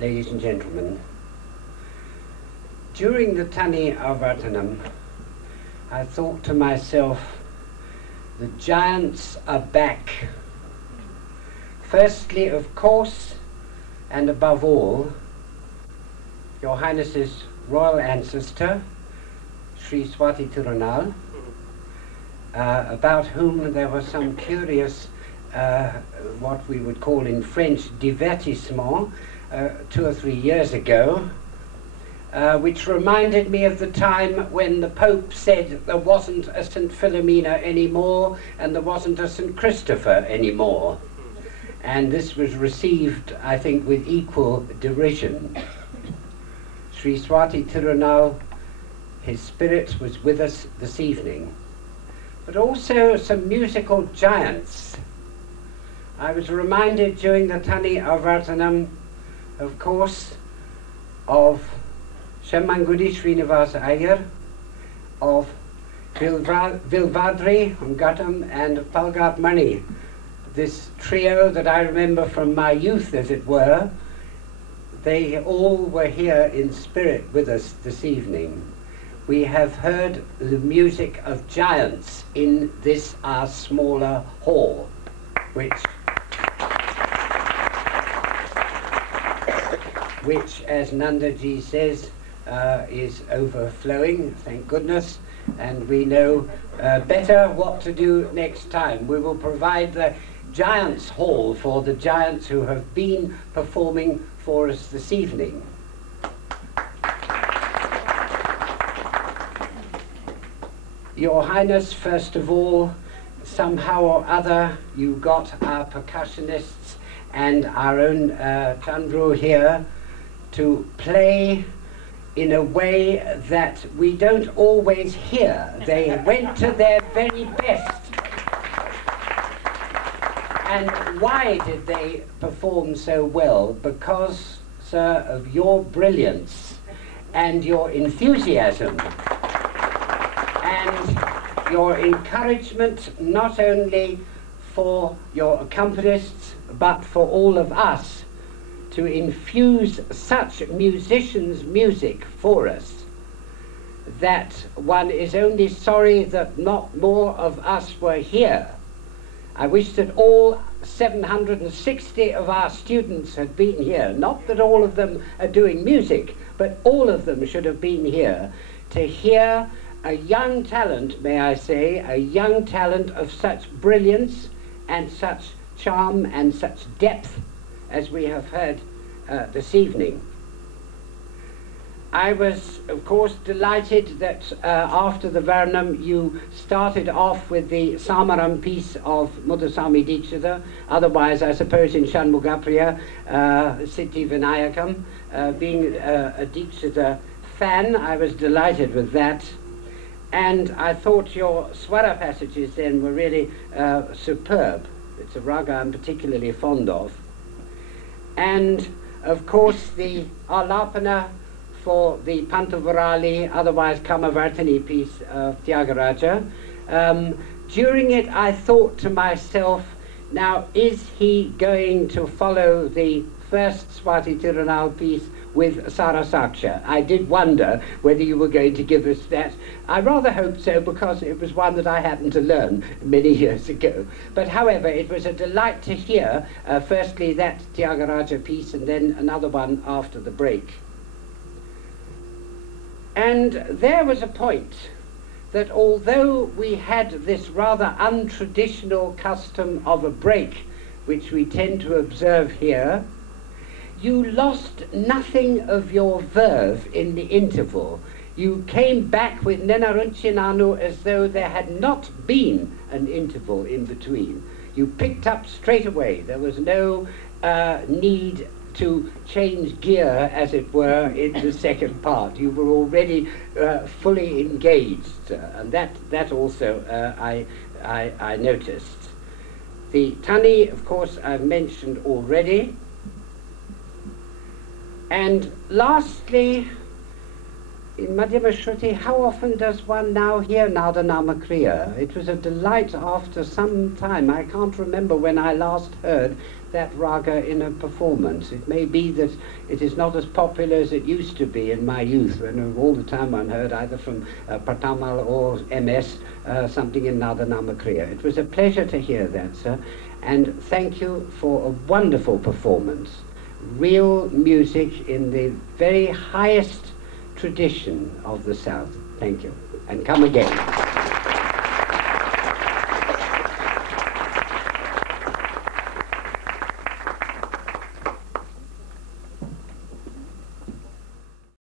ladies and gentlemen, during the Tani Avartanam, I thought to myself, the giants are back. Firstly, of course, and above all, Your Highness's royal ancestor, Sri Swati Tirunal, about whom there was some curious, what we would call in French, divertissement, 2 or 3 years ago, which reminded me of the time when the Pope said there wasn't a St. Philomena anymore and there wasn't a St. Christopher anymore. And this was received, I think, with equal derision. Sri Swati Tirunal, his spirit was with us this evening. But also some musical giants. I was reminded during the Tani Avartanam, of course, of Shemmangudi Srinivasa Iyer, of Vilvadri Gattam and Palgat Mani. This trio that I remember from my youth, as it were, they all were here in spirit with us this evening. We have heard the music of giants in this our smaller hall, which as Nandaji says, is overflowing, thank goodness, and we know better what to do next time. We will provide the Giants Hall for the giants who have been performing for us this evening. Your Highness, first of all, somehow or other, you got our percussionists and our own Chandru here to play in a way that we don't always hear. They went to their very best. And why did they perform so well? Because, sir, of your brilliance and your enthusiasm and your encouragement, not only for your accompanists, but for all of us, to infuse such musicians' music for us, that one is only sorry that not more of us were here. I wish that all 760 of our students had been here. Not that all of them are doing music, but all of them should have been here to hear a young talent, may I say, a young talent of such brilliance and such charm and such depth as we have heard this evening. I was, of course, delighted that after the Varnam you started off with the Samaram piece of Muthuswami Dikshitha, otherwise I suppose in Shanmugapriya, Siddhi Vinayakam. Being a Dikshitha fan, I was delighted with that. And I thought your Swara passages then were really superb. It's a raga I'm particularly fond of. And of course the Alapana for the Pantavarali, otherwise Kamavartini piece of Tyagaraja. During it I thought to myself, now is he going to follow the first Swati Tirunal piece with Sarasaksha? I did wonder whether you were going to give us that. I rather hoped so, because it was one that I happened to learn many years ago. But however, it was a delight to hear firstly that Tyagaraja piece and then another one after the break. And there was a point that although we had this rather untraditional custom of a break, which we tend to observe here, you lost nothing of your verve in the interval. You came back with Nenarunchinanu as though there had not been an interval in between. You picked up straight away. There was no need to change gear, as it were, in the second part. You were already fully engaged, and that also I noticed. The Tani, of course, I've mentioned already. And lastly, in Madhyama Shruti, how often does one now hear Nada Namakriya? It was a delight after some time. I can't remember when I last heard that raga in a performance. It may be that it is not as popular as it used to be in my youth, when all the time one heard either from Pratamal or MS something in Nada Namakriya. It was a pleasure to hear that, sir, and thank you for a wonderful performance. Real music in the very highest tradition of the South. Thank you, and come again.